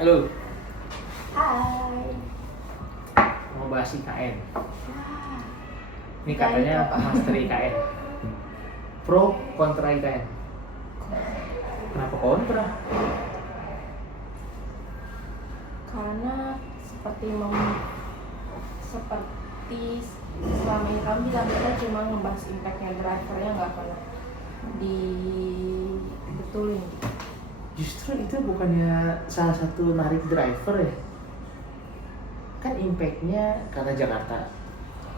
Halo, Hai. mau bahas IKN. Wah, Ini IKN katanya apa? master IKN. Pro kontra IKN. Kenapa kontra? Karena seperti selama ini kami bilang kita cuma ngebahas impactnya drivernya nggak pernah dibetulin. Justru itu bukannya salah satu narik driver ya? Kan impactnya karena Jakarta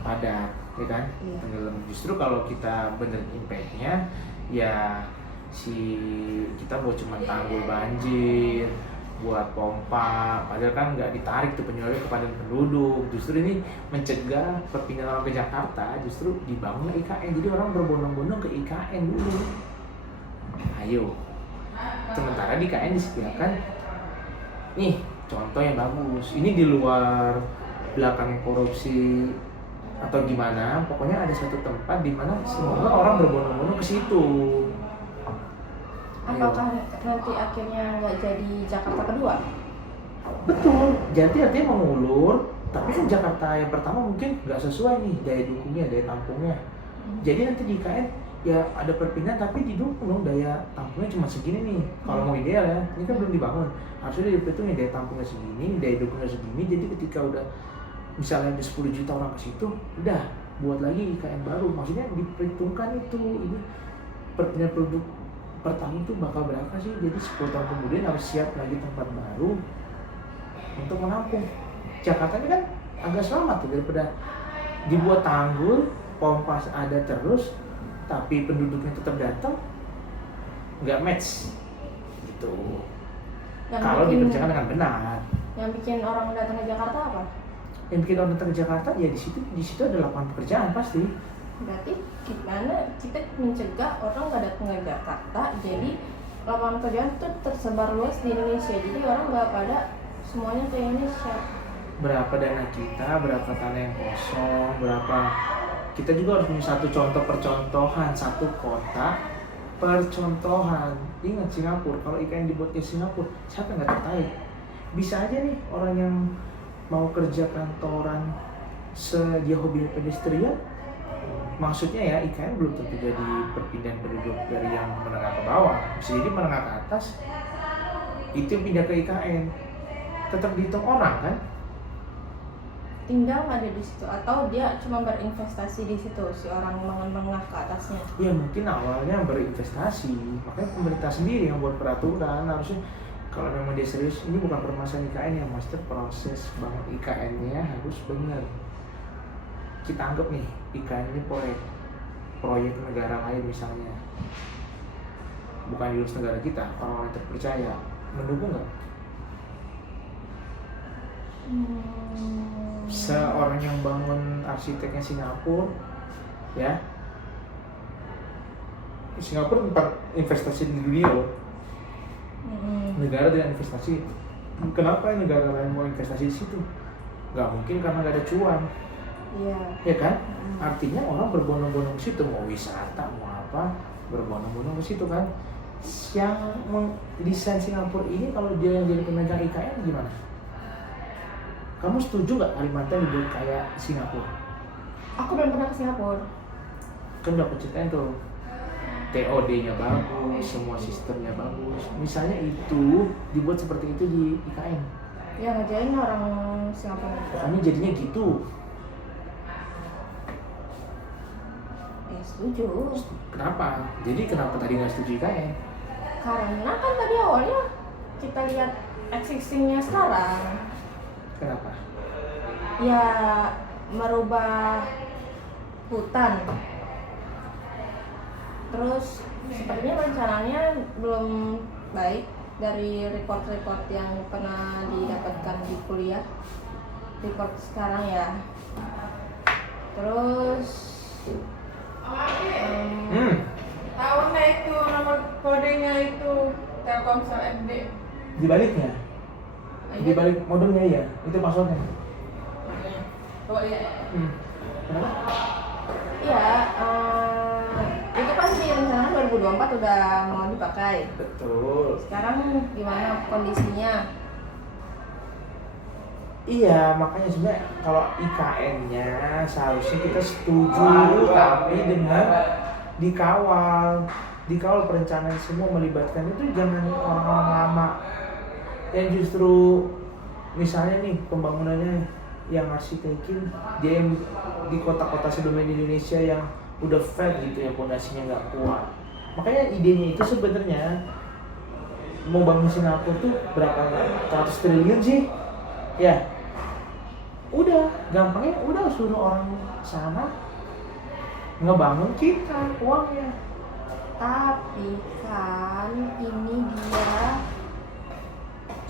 padat, ya kan? Iya. Tenggelam. Justru kalau kita bener impactnya, ya kita buat cuma tanggul banjir, buat pompa, padahal kan nggak ditarik tuh penyuapnya kepada penduduk. Justru ini mencegah perpindahan orang ke Jakarta, justru dibangun IKN. Jadi orang berbondong-bondong ke IKN dulu. Ayo. Sementara di IKN disediakan nih contoh yang bagus. Ini di luar belakang korupsi atau gimana, pokoknya ada satu tempat di mana semua orang berbondong-bondong ke situ. Apakah nanti akhirnya nggak jadi Jakarta kedua? Betul, jadi artinya mengulur, tapi kan Jakarta yang pertama mungkin nggak sesuai nih daya dukungnya, daya tampungnya. Jadi nanti di IKN ya ada perpindahan tapi didukung dong, daya tampungnya cuma segini nih. Kalau mau ideal ya, ini kan belum dibangun. Harusnya dihitung ya daya tampungnya segini, daya dukungnya segini. Jadi ketika udah misalnya ada 10 juta orang ke situ, udah buat lagi IKN baru. Maksudnya diperhitungkan itu ini perpindahan penduduk per tahun itu bakal berapa sih? Jadi 10 tahun kemudian harus siap lagi tempat baru untuk menampung. Jakarta ini kan agak selamat tuh daripada dibuat tanggul, pompa ada terus, tapi penduduknya tetap datang, nggak match gitu. Kalau dikerjakan dengan benar. Yang bikin orang datang ke Jakarta apa? Yang bikin orang datang ke Jakarta ya di situ ada lapangan pekerjaan pasti. Berarti gimana kita mencegah orang nggak datang ke Jakarta, jadi lapangan pekerjaan itu tersebar luas di Indonesia, jadi orang nggak pada semuanya ke Indonesia. Berapa dana kita, berapa tanah yang kosong, berapa kita juga harus punya satu contoh percontohan, satu kota percontohan. Ingat Singapura, kalau IKN dibuatnya Singapura, siapa yang nggak tertarik? Bisa aja nih orang yang mau kerja kantoran dia hobi pedestrian, maksudnya ya IKN belum tentu jadi perpindahan penduduk dari yang menengah ke bawah, bisa jadi menengah ke atas itu yang pindah ke IKN, tetap dihitung orang kan? Tinggal ada di situ atau dia cuma berinvestasi di situ si orang menengah ke atasnya. Ya mungkin awalnya berinvestasi, makanya pemerintah sendiri yang buat peraturan. Harusnya kalau memang dia serius, ini bukan permasalahan IKN ya, maksudnya proses banget IKN-nya harus benar. Kita anggap nih IKN ini proyek negara lain misalnya, bukan diurus negara kita, orang-orang yang terpercaya mendukung nggak? Seorang yang bangun arsiteknya Singapura, ya Singapura tempat investasi di dunia loh. Negara dengan investasi, kenapa negara lain mau investasi di situ? Nggak mungkin karena nggak ada cuan. Iya. Ya kan? Artinya orang berbondong-bondong ke situ, mau wisata, mau apa, berbondong-bondong ke situ kan. Yang mendesain Singapura ini kalau dia yang jadi pemegang IKN gimana? Kamu setuju nggak Kalimantan dibuat kayak Singapura? Aku belum pernah ke Singapura. Kan udah aku ceritain tuh, TOD-nya bagus, semua sistemnya bagus. Misalnya itu dibuat seperti itu di IKN. Ya ngajarin orang Singapura. Pokoknya jadinya gitu. Setuju. Kenapa? Jadi kenapa tadi nggak setuju IKN? Karena kan tadi awalnya kita lihat existingnya sekarang. Kenapa? Ya merubah hutan. Terus sepertinya rencananya belum baik dari report-report yang pernah didapatkan di kuliah. Report sekarang ya. Terus tahunnya itu nomor kodenya itu Telkomsel MD. Di baliknya? Di balik modemnya ya? Itu passwordnya? Oh iya. Kenapa? ya itu kan sih rencana 2024 udah mau dipakai. Betul. Sekarang gimana kondisinya? Iya, makanya sebenarnya kalau IKN-nya seharusnya kita setuju, tapi dengan dikawal perencanaan semua melibatkan itu jangan orang-orang lama yang justru misalnya nih pembangunannya yang arsitekin dia yang di kota-kota sebelumnya di Indonesia yang udah flat gitu ya pondasinya nggak kuat. Makanya idenya itu sebenarnya mau bangun Singapura tuh berapa ratus triliun sih? Ya, udah gampangnya udah suruh orang sana ngebangun kita uangnya. Tapi kan ini dia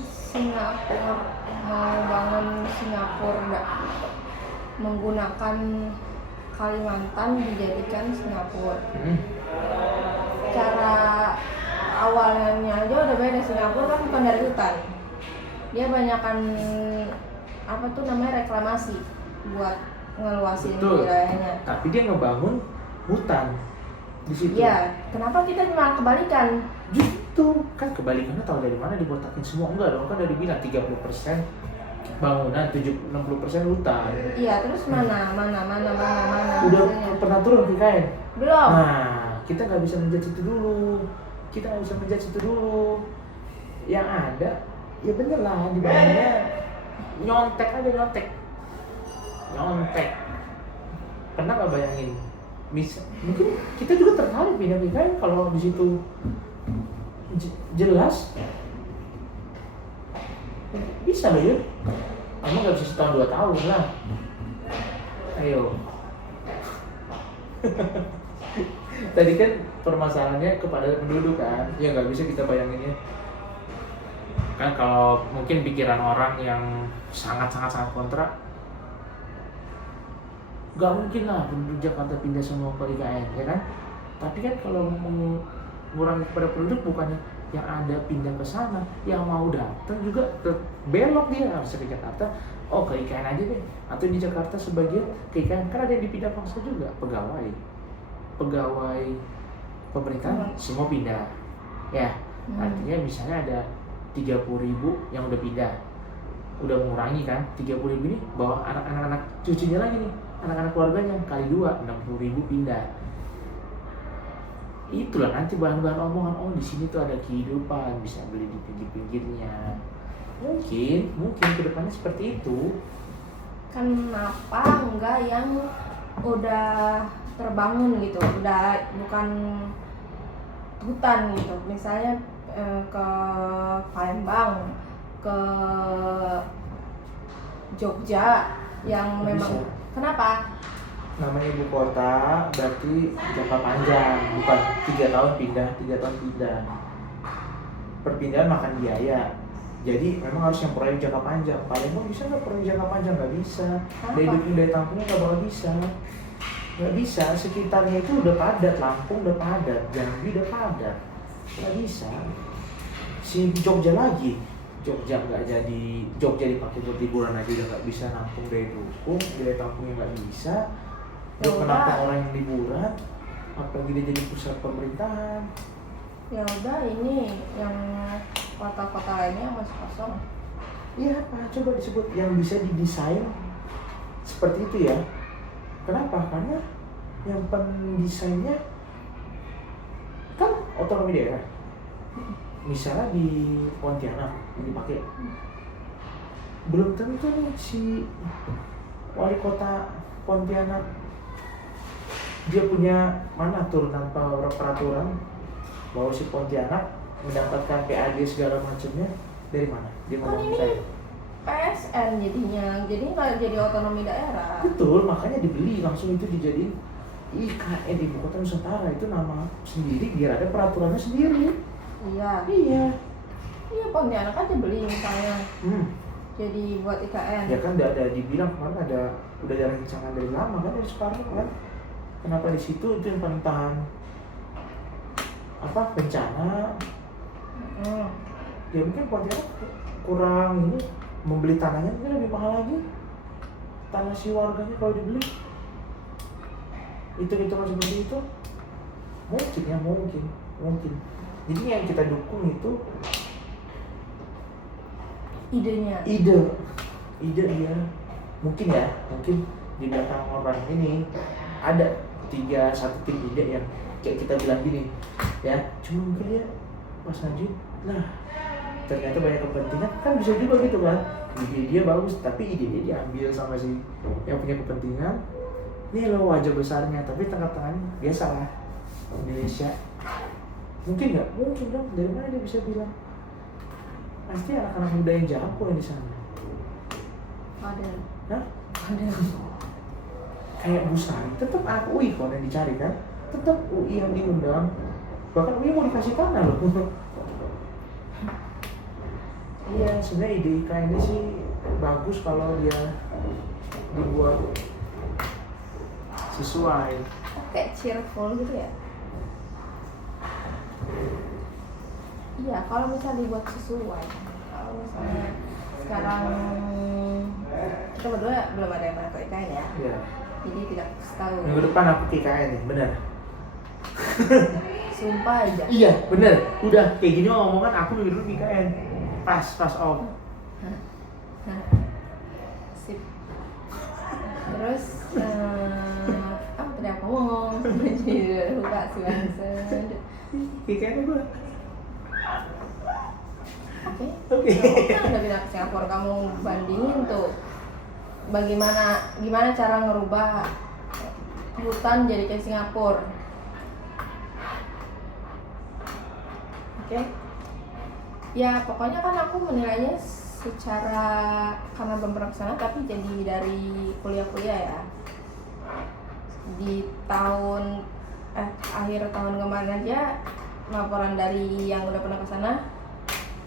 Singapura mau bangun Singapura menggunakan Kalimantan dijadikan Singapura. Cara awalnya aja udah beda. Singapura kan bukan dari hutan, dia banyakan apa tuh namanya reklamasi buat ngeluasin Betul. wilayahnya. Tapi dia ngebangun hutan di situ. Iya, kenapa kita malah kebalikan? Gitu kan kebalikannya tahu dari mana dibotakin semua enggak dong kan dari bilang 30% bangunan 60% hutan. Iya, terus mana Udah hasilnya? pernah turun IKN? Belum. Nah, kita nggak bisa menjudge itu dulu. Yang ada, ya bener lah dibangunnya nyontek aja nyontek. Pernah nggak bayangin? Mungkin kita juga tertarik pindah IKN kalau di situ jelas bisa loh ya. Kamu nggak bisa setahun 2 tahun lah. Ayo. Tadi kan permasalahannya kepada penduduk kan, ya nggak bisa kita bayanginnya. Kan kalau mungkin pikiran orang yang sangat kontra, nggak mungkin lah penduduk Jakarta pindah semua ke IKN, ya kan? Tapi kan kalau mengurangi kepada penduduk bukannya yang ada pindah ke sana, yang mau datang juga belok dia harus ke Jakarta. Oh ke IKN aja deh, atau di Jakarta sebagian ke IKN kan ada yang dipindah paksa juga pegawai pemerintahan semua pindah ya. Artinya misalnya ada 30.000 yang udah pindah, udah mengurangi kan 30.000 ini bawa anak-anak cucunya lagi nih, anak-anak keluarganya kali 2 60.000 pindah. Itulah nanti bahan-bahan omongan, oh di sini tuh ada kehidupan, bisa beli di pinggir-pinggirnya. Mungkin kedepannya seperti itu. Kenapa enggak yang udah terbangun gitu, udah bukan hutan gitu, misalnya ke Palembang, ke Jogja yang Nggak memang bisa. kenapa? Namanya ibu kota berarti jangka panjang, bukan 3 tahun pindah. Perpindahan makan biaya. Jadi memang harus yang proyek jangka panjang. Palembang bisa nggak proyek jangka panjang? Nggak bisa. Daya dukung daya tampungnya nggak bakal bisa. Nggak bisa. Sekitarnya itu udah padat, Lampung udah padat, Jambi udah padat. Nggak bisa. Si Jogja lagi. Jogja dipakai buat liburan aja udah nggak bisa nampung daya dukung, daya tampungnya nggak bisa. Kenapa orang yang liburan? Apalagi dia jadi pusat pemerintahan. Ya udah, ini yang kota-kota lainnya masih kosong. Iya, coba disebut yang bisa didesain seperti itu ya. Kenapa? Karena yang pendesainnya kan otonomi daerah. Misalnya di Pontianak yang dipakai, belum tentu nih si wali kota Pontianak dia punya mana turunan peraturan bahwa si Pontianak mendapatkan PAD segala macamnya dari mana? Dia Kan ngomong ini saya. PSN jadinya, jadi nggak jadi otonomi daerah. Betul, makanya dibeli langsung itu dijadiin IKN Ibu Kota Nusantara, itu nama sendiri biar ada peraturannya sendiri. Iya. Iya. Iya, Pontianak aja beli misalnya. Jadi buat IKN. Ya kan ada dibilang kemarin udah ada rancangan dari lama kan dari sekarang kan. Kenapa di situ itu yang paling tahan bencana? Ya mungkin Pontianak kurang ini, membeli tanahnya mungkin lebih mahal lagi. Tanah si warganya kalau dibeli. Hitung-hitungan seperti itu. Mungkin. Jadi yang kita dukung itu Idenya. ide dia. Mungkin di belakang orang ini ada satu tim ide yang kayak kita bilang gini ya, cuma mungkin dia pas ngaji lah ternyata banyak kepentingan, kan bisa juga gitu kan, ide dia bagus tapi ide dia diambil sama si yang punya kepentingan. Ini loh wajah besarnya, tapi tengah-tengahnya biasa lah Indonesia. Mungkin nggak? Mungkin dong. Dari mana dia bisa bilang? Pasti anak-anak muda yang jago yang di sana. Ada. Hah? Ada. Kayak Bu Sari, tetap anak UI kok yang dicari kan? Tetap UI yang diundang. Bahkan UI mau dikasih tanah loh. Iya, sebenarnya ide IKN ini sih bagus kalau dia dibuat sesuai. Kayak cheerful gitu ya. Iya, kalau misalnya dibuat sesuai. Kalau misalnya sekarang kita berdua belum ada yang pernah ke IKN ya. Iya. Jadi tidak tahu. Minggu depan aku ke IKN nih, bener. Sumpah aja. Iya, bener. Udah kayak gini mau ngomongan aku minggu depan ke IKN. Pas off. Sip. Terus apa tadi aku ngomong? Jadi lupa sih langsung. IKN gue. Oke. Oke. Kamu kan udah bilang ke Singapura, kamu bandingin tuh gimana cara ngerubah hutan jadi kayak Singapura. Oke. Ya pokoknya kan aku menilainya secara karena belum pernah kesana, tapi jadi dari kuliah ya. Di akhir tahun kemarin aja laporan dari yang udah pernah kesana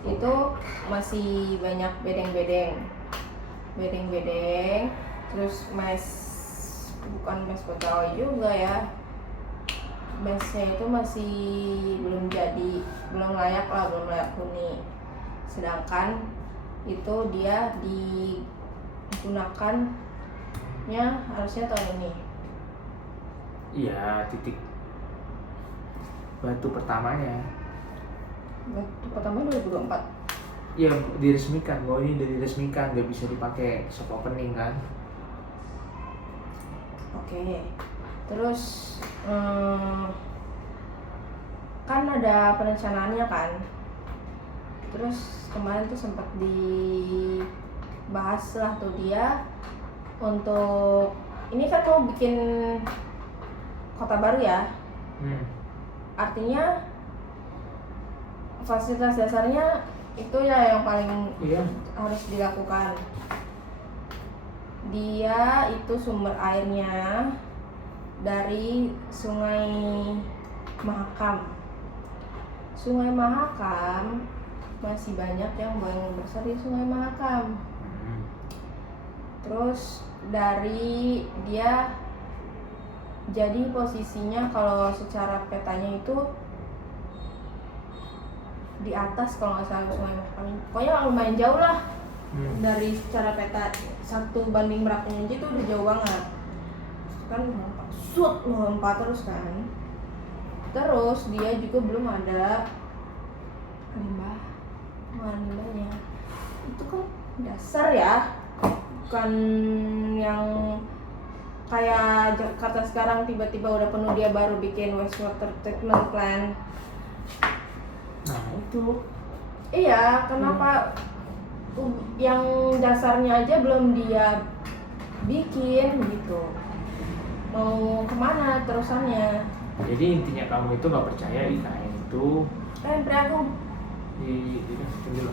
itu masih banyak bedeng-bedeng, terus bukan mes Betawi juga ya, mesnya itu masih belum layak huni, sedangkan itu dia digunakannya harusnya tahun ini. Iya, titik batu pertamanya. Batu pertama 2024. Iya, diresmikan. Bahwa ini udah diresmikan, nggak bisa dipakai soft opening kan. Oke. Terus kan ada perencanaannya kan. Terus kemarin tuh sempat dibahas lah tuh dia untuk ini kan mau bikin kota baru ya. Artinya fasilitas dasarnya itu ya yang paling harus dilakukan. Dia itu sumber airnya dari Sungai Mahakam. Sungai Mahakam masih banyak yang buang besar di Sungai Mahakam. Terus dari dia jadi posisinya kalau secara petanya itu di atas kalau nggak salah Sungai Mahakam. Pokoknya lumayan jauh lah. Dari secara peta 1 banding berapanya aja tuh udah jauh banget. Kan melompat terus kan. Terus dia juga belum ada limbahnya. Itu kan dasar ya, bukan yang kayak Jakarta sekarang tiba-tiba udah penuh dia baru bikin wastewater treatment plant. Nah itu. Iya, kenapa yang dasarnya aja belum dia bikin gitu? Mau kemana terusannya? Jadi intinya kamu itu nggak percaya IKN itu Beri aku di dulu.